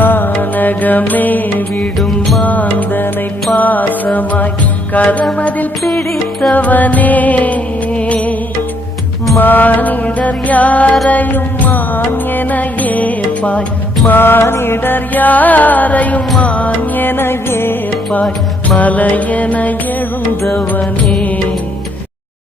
கானகமே விடும் மாந்தனை பாசமாய் கதமதில் பிடித்தவனே மானிடர் யாரையும் மான் என ஏப்பாய் மானிடர் யாரையும் மான் என ஏப்பாய் மலையென எழுந்தவனே